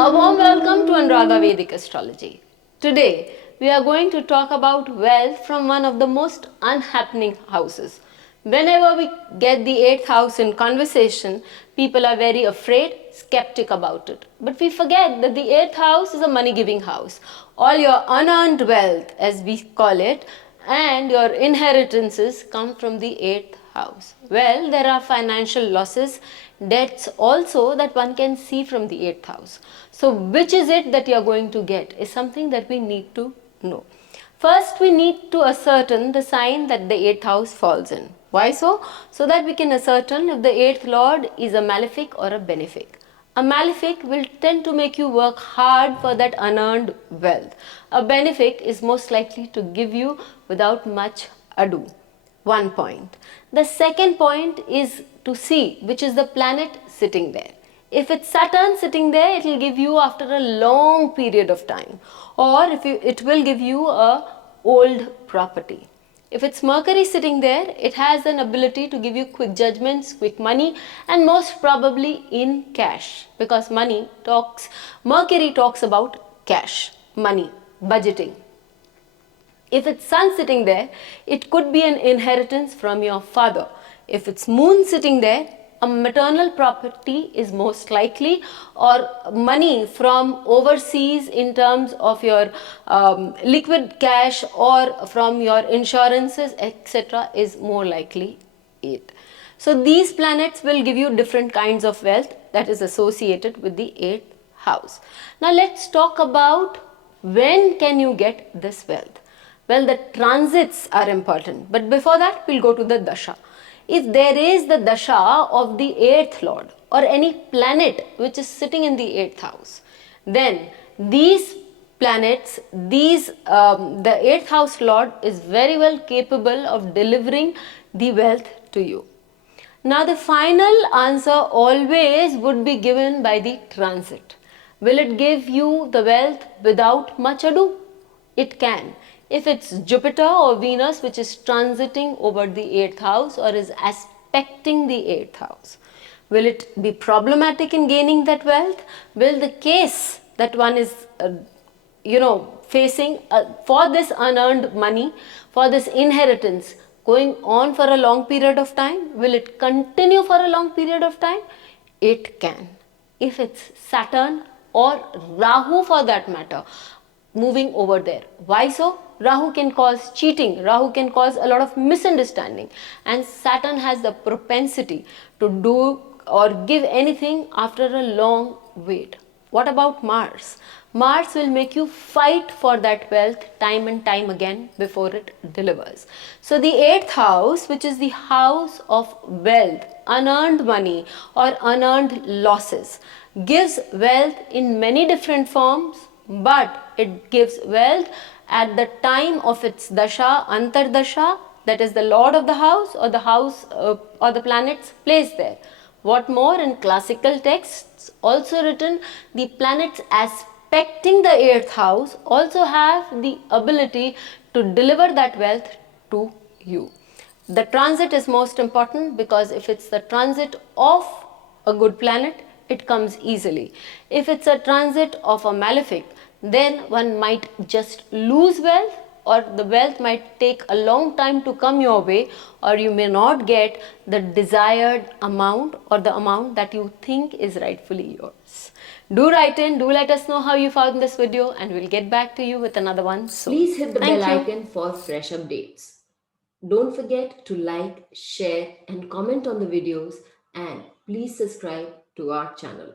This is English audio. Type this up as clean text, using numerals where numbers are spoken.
A warm welcome to Anuradha Vedic Astrology. Today we are going to talk about wealth from one of the most unhappening houses. Whenever we get the 8th house in conversation, people are very afraid, skeptic about it. But we forget that the 8th house is a money giving house. All your unearned wealth, as we call it, and your inheritances come from the 8th house. Well, there are financial losses, debts also that one can see from the 8th house. So which is it that you are going to get is something that we need to know. First, we need to ascertain the sign that the 8th house falls in. Why so? So that we can ascertain if the 8th lord is a malefic or a benefic. A malefic will tend to make you work hard for that unearned wealth. A benefic is most likely to give you without much ado. One point. The second point is to see which is the planet sitting there. If it's Saturn sitting there, it will give you after a long period of time, or it will give you a old property. If it's Mercury sitting there, it has an ability to give you quick judgments, quick money, and most probably in cash, because Mercury talks about cash, money, budgeting. If it's Sun sitting there, it could be an inheritance from your father. If it's Moon sitting there, a maternal property is most likely, or money from overseas in terms of your liquid cash or from your insurances, etc. is more likely it. So these planets will give you different kinds of wealth that is associated with the 8th house. Now let's talk about when can you get this wealth. Well, the transits are important, but before that we'll go to the dasha. If there is the dasha of the 8th lord or any planet which is sitting in the 8th house, then these planets, the 8th house lord is very well capable of delivering the wealth to you. Now the final answer always would be given by the transit. Will it give you the wealth without much ado? It can. If it's Jupiter or Venus which is transiting over the 8th house or is aspecting the 8th house, will it be problematic in gaining that wealth? Will the case that one is facing for this unearned money, for this inheritance going on for a long period of time, will it continue for a long period of time? It can. If it's Saturn or Rahu for that matter, moving over there. Why so? Rahu can cause cheating, Rahu can cause a lot of misunderstanding, and Saturn has the propensity to do or give anything after a long wait. What about Mars? Mars will make you fight for that wealth time and time again before it delivers. So the 8th house, which is the house of wealth, unearned money or unearned losses, gives wealth in many different forms, but it gives wealth at the time of its dasha, antardasha, that is the lord of the house or the house or the planets placed there. What more, in classical texts also written, the planets aspecting the 8th house also have the ability to deliver that wealth to you. The transit is most important, because if it's the transit of a good planet, it comes easily. If it's a transit of a malefic, then one might just lose wealth, or the wealth might take a long time to come your way, or you may not get the desired amount or the amount that you think is rightfully yours. Do write in, do let us know how you found this video, and we'll get back to you with another one soon. Please hit the bell icon for fresh updates. Don't forget to like, share and comment on the videos, and please subscribe to our channel.